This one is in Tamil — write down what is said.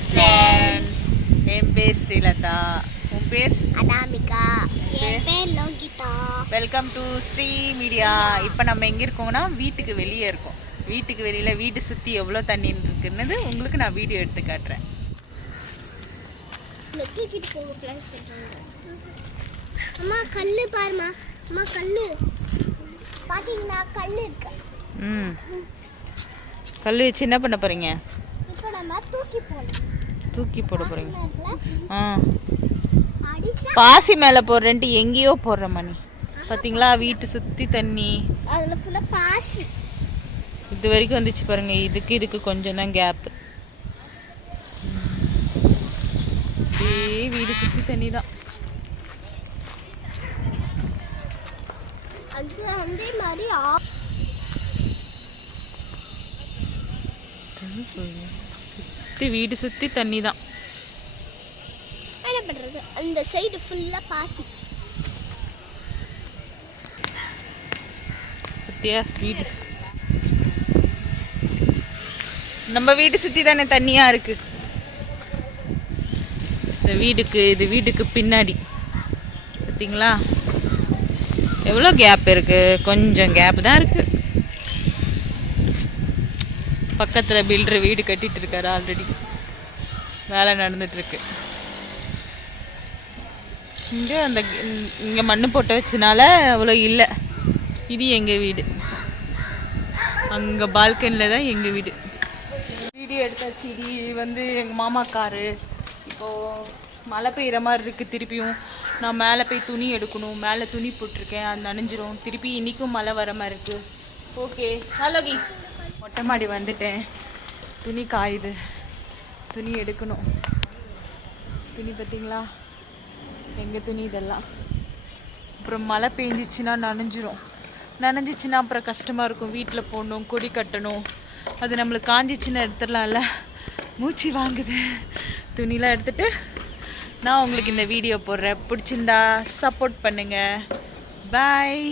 friends. என் பேர் ஸ்ரீலதா. உன் பேர்? அனாமிகா. என் பேர் Lohitha. Welcome to Sri media. இப்போ நம்ம எங்கே இருக்கோம்னா வீட்டுக்கு வெளியே இருக்கோம். வீட்டுக்கு வெளியில் வீட்டை சுற்றி எவ்வளோ தண்ணி இருக்குன்னு உங்களுக்கு நான் வீடியோ எடுத்து காட்டுறேன். அம்மா கல்லு பாருமா. அம்மா கல்லு பாத்தீங்களா? கல்லு இருக்கு. கல் வச்சு என்ன பண்ண போறீங்க? இப்போ நம்ம தூக்கி போட போறீங்க. பாசி மேல போடுறேன்ட்டு எங்கேயோ போடுற மணி. பாத்தீங்களா வீட்டு சுத்தி தண்ணி. அதுல ஃபுல்லா பாசி. இது வரைக்கும் வந்துச்சு பாருங்க. இதுக்கு கொஞ்சம் தான் கேப். வீடு சுத்தி தண்ணி தான். அது அந்த மாதிரி சுத்தி வீடு சுத்தி தண்ணி தான். என்ன பண்றது? அந்த சைடு ஃபுல்லா பாசி. வீடு நம்ம வீடு சுத்தி தானே தண்ணியா இருக்கு. இது வீட்டுக்கு பின்னாடி பார்த்தீங்களா எவ்வளோ கேப் இருக்கு? கொஞ்சம் கேப் தான் இருக்கு. பக்கத்தில் பில்டர் வீடு கட்டிட்டு இருக்காரு. ஆல்ரெடி வேலை நடந்துட்டு இருக்கு. இங்கே மண்ணு போட்டு வச்சனால அவ்வளோ இல்லை. இது எங்கள் வீடு. அங்கே பால்கனியில் தான் எங்கள் வீடு. வீடியோ எடுத்தாச்சு. இது எங்கள் மாமா காரு. இப்போது மழை பெய்கிற மாதிரி இருக்குது. திருப்பியும் நான் மேலே போய் துணி எடுக்கணும். மேலே துணி போட்டிருக்கேன், அது நனைஞ்சிரும். திருப்பி இன்றைக்கும் மழை வர மாதிரி இருக்குது. ஓகே ஹலோகி மொட்டை மாடி வந்துட்டேன். துணி காயுது, துணி எடுக்கணும். துணி பார்த்தீங்களா எங்கள் துணி இதெல்லாம். அப்புறம் மழை பெஞ்சிச்சின்னா நனைஞ்சிச்சின்னா அப்புறம் கஷ்டமாக இருக்கும். வீட்டில் போடணும், கொடி கட்டணும். அது நம்மளுக்கு காஞ்சிச்சின்னு எடுத்துடலாம்ல. மூச்சு வாங்குது. துணிலாம் எடுத்துகிட்டு நான் உங்களுக்கு இந்த வீடியோ போடுறேன். பிடிச்சிருந்தா சப்போர்ட் பண்ணுங்கள். பாய்.